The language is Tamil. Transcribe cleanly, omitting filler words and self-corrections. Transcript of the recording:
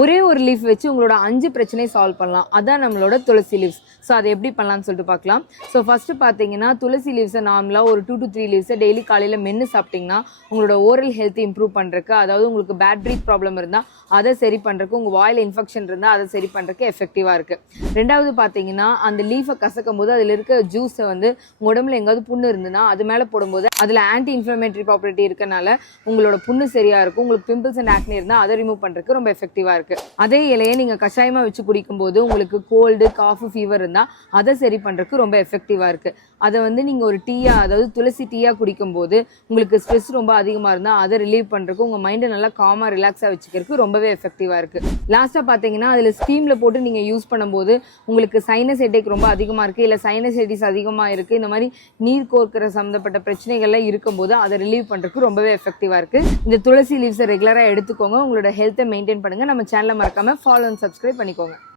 ஒரே ஒரு லீஃப் வச்சு உங்களோட 5 பிரச்சனையை சால்வ் பண்ணலாம். அதான் நம்மளோட துளசி லீவ்ஸ். ஸோ அதை எப்படி பண்ணலாம்னு சொல்லிட்டு பார்க்கலாம். ஸோ ஃபஸ்ட்டு பார்த்தீங்கன்னா துளசி லீவ்ஸை நார்மலாக ஒரு 2 to 3 லீவ்ஸை டெய்லி காலையில் மென்று சாப்பிட்டிங்கன்னா உங்களோட ஓரல் ஹெல்த் இம்ப்ரூவ் பண்ணுறக்கு, அதாவது உங்களுக்கு பேட் ப்ரீத் ப்ராப்ளம் இருந்தால் அதை சரி பண்ணுறக்கு, உங்கள் வாயில் இன்ஃபெக்ஷன் இருந்தால் அதை சரி பண்ணுறக்கு எஃபெக்டிவாக இருக்குது. ரெண்டாவது பார்த்தீங்கன்னா அந்த லீஃபை கசக்கும் போது அதில் இருக்க ஜூஸை வந்து உங்கள் உடம்புல எங்காவது புண்ணு இருந்ததுன்னா அது மேலே போடும்போது அதில் ஆன்டி இன்ஃப்ளமேட்டரி ப்ராப்பர்ட்டி இருக்கனால உங்களோட புண்ணு சரியாக இருக்கும். உங்களுக்கு பிம்பிள்ஸ் அண்ட் ஆக்னி இருந்தால் அதை ரிமூவ் பண்ணுறதுக்கு ரொம்ப எஃபெக்டிவாக இருக்குது. அதே இலையை நீங்கள் கஷாயமாக வச்சு குடிக்கும்போது உங்களுக்கு கோல்டு, காஃபு, ஃபீவர் இருந்தால் அதை சரி பண்ணுறதுக்கு ரொம்ப எஃபெக்டிவாக இருக்குது. அதை வந்து நீங்கள் ஒரு டீயாக, அதாவது துளசி டீயாக குடிக்கும்போது உங்களுக்கு ஸ்ட்ரெஸ் ரொம்ப அதிகமாக இருந்தால் அதை ரிலீவ் பண்ணுறதுக்கு, உங்கள் மைண்டை நல்லா காமாக ரிலாக்ஸாக வச்சுக்கிறதுக்கு ரொம்பவே எஃபெக்டிவாக இருக்குது. லாஸ்ட்டாக பார்த்தீங்கன்னா அதில் ஸ்டீமில் போட்டு நீங்கள் யூஸ் பண்ணும்போது உங்களுக்கு சைனஸ் ஹெட்டேக் ரொம்ப அதிகமாக இருக்குது, இல்லை சைனசைட்டிஸ் அதிகமாக இருக்குது, இந்த மாதிரி நீர் கோர்க்கிற சம்மந்தப்பட்ட பிரச்சனைகள்லாம் இருக்கும்போது அதை ரிலீவ் பண்ணுறதுக்கு ரொம்பவே எஃபெக்டிவாக இருக்குது. இந்த துளசி லீவ்ஸை ரெகுலராக எடுத்துக்கோங்க. உங்களோட ஹெல்த்தை மெயின்டைன் பண்ணுங்கள். நம்ம சேனலை மறக்காமல் ஃபாலோ அண்ட் சப்ஸ்கிரைப் பண்ணிக்கோங்க.